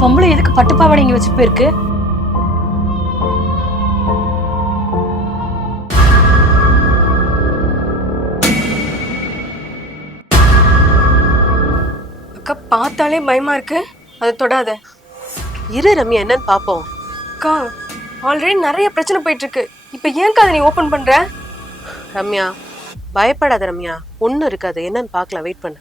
பொம்பளை எதுக்கு பட்டுப்பாவாடை இங்க வச்சுட்டு போயிருக்கு? அக்கா பார்த்தாலே பயமா இருக்கு, அதை தொடாத. இரு ரம்யா, என்னன்னு பாப்போம். அக்கா ஆல்ரெடி நிறைய பிரச்சனை போயிட்டு இருக்கு, இப்ப ஏன்க்கா அதை நீ ஓபன் பண்ற? ரம்யா பயப்படாத ரம்யா, ஒன்னும் இருக்காது, என்னன்னு பாக்கலாம், வெயிட் பண்ணு.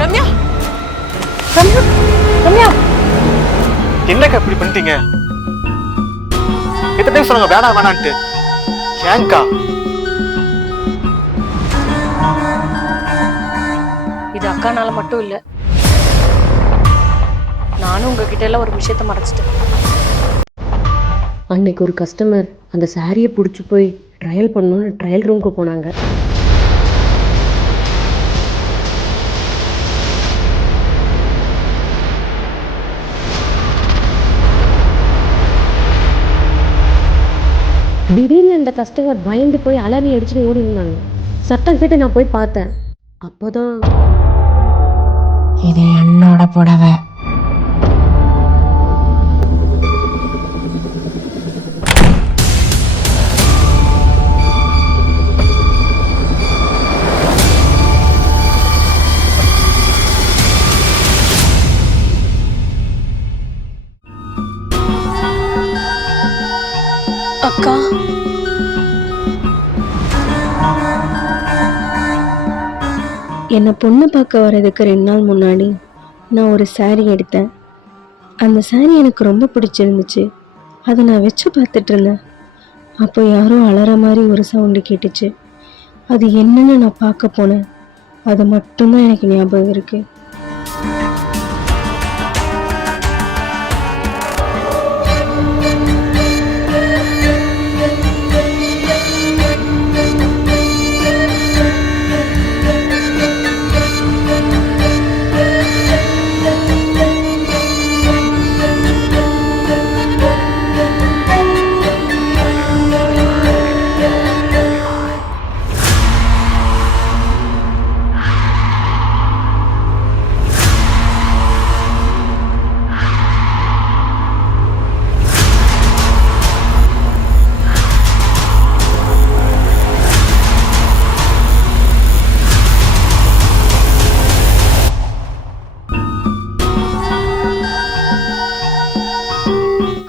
ரம்யா ரம்யா ரம்யா என்னக்கா இப்படி பண்ணிட்டீங்க? எத்தனை டைம் சொன்னாங்க வேணாம் வேணான்ட்டு? ஏங்கா? இது அக்கானால மட்டும் இல்ல, நானும் உங்ககிட்ட எல்லாம் ஒரு விஷயத்த மறைச்சிட்டேன். அன்னைக்கு ஒரு கஸ்டமர் அந்த சாரியை பிடிச்சி போய் ட்ரையல் பண்ணணும்னு ட்ரையல் ரூமுக்கு போனாங்க. திடீர்னு அந்த கஸ்டமர் பயந்து போய் அலறி அடிச்சுட்டு ஓடி இருந்தாங்க. சத்தம் கேட்டு நான் போய் பார்த்தேன். அப்போதான் இது என்னோட புடவை. அக்கா என்னை பொண்ணு பார்க்க வர்றதுக்கு 2 நாள் முன்னாடி நான் ஒரு saree எடுத்தேன். அந்த saree எனக்கு ரொம்ப பிடிச்சிருந்துச்சு. அதை நான் வச்சு பார்த்துட்டு இருந்தேன். அப்போ யாரோ அலற மாதிரி ஒரு சவுண்டு கேட்டுச்சு. அது என்னன்னு நான் பார்க்க போனேன். அது மட்டும்தான் எனக்கு ஞாபகம் இருக்கு.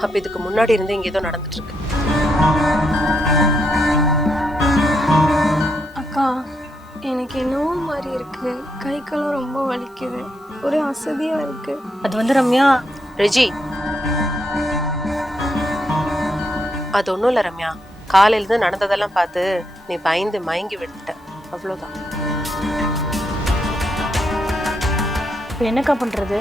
அப்ப இதுக்கு முன்னாடி இருந்து இங்க ஏதோ நடந்துட்டு இருக்கு. அக்கா எனக்கு என்னவோ மாதிரி இருக்கு, கை காலம் ரொம்ப வலிக்குது, ஒரே அசதியா இருக்கு. அது வந்து ரம்யா, ரெஜி, அது ஒண்ணும் இல்ல ரம்யா, காலையில இருந்து நடந்ததெல்லாம் பார்த்து நீ பயந்து மயங்கி விழுந்துட்ட, அவ்வளவுதான். இப்ப என்னக்கா பண்றது?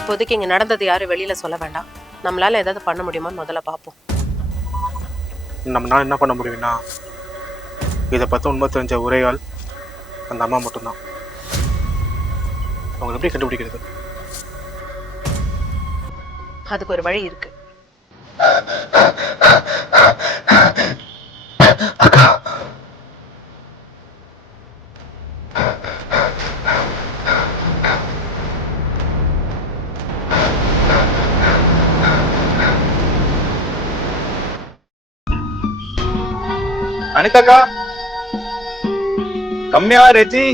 இப்போதைக்கு இங்க நடந்தது யாரும் வெளியில சொல்ல வேண்டாம். நம்மளால ஏதாவது பண்ண முடியுமான்னு முதல்ல பார்ப்போம். நம்மளால என்ன பண்ண முடியும்னா, இதை பற்றி உண்மை தெரிஞ்ச ஒரே ஆள் அந்த அம்மா மட்டும்தான். அவங்க எப்படி கண்டுபிடிக்கிறது? அதுக்கு ஒரு வழி இருக்கு. அக்கா, அனிதாக்கா, கம்யா, ரெஜி,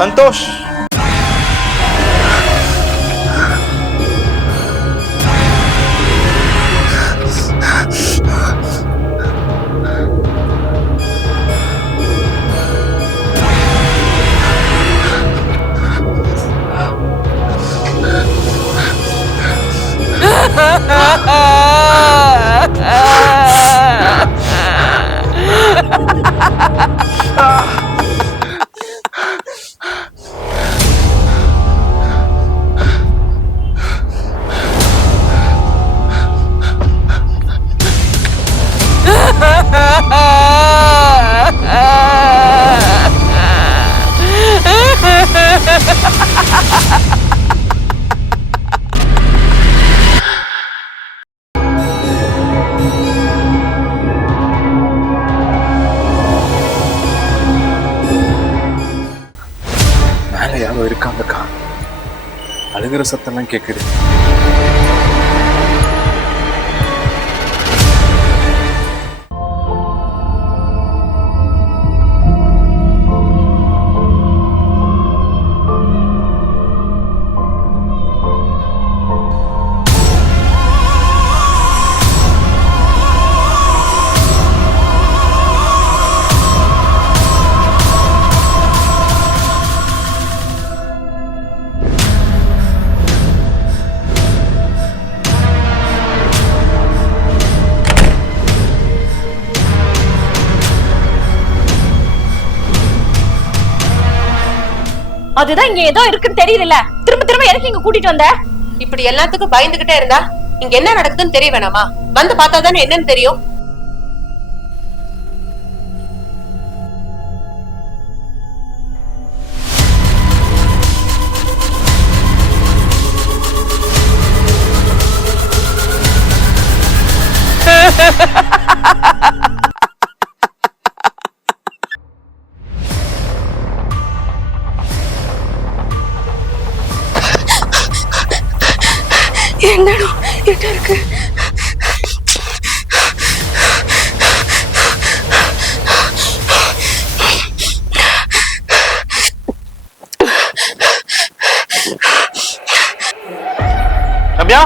சந்தோஷ், இருக்காங்கக்கா. அழுகிற சத்தம்லாம் கேக்குது. அதுதான் இங்க ஏதோ இருக்குன்னு தெரியல. திரும்ப திரும்ப எதுக்கு இங்க கூட்டிட்டு வந்த? இப்படி எல்லாத்துக்கும் பயந்துகிட்டே இருந்தா இங்க என்ன நடக்குதுன்னு தெரிய வேணாமா? வந்து பார்த்தா தானே என்னன்னு தெரியும். என்னடா என்ன இருக்கு? ரம்யா,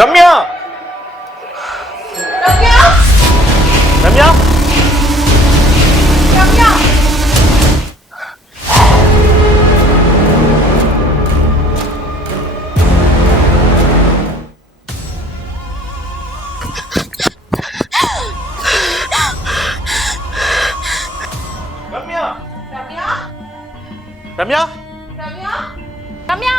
ரம்யா, ரம்யா, ரம்யா, ரம்யா, ரம்யா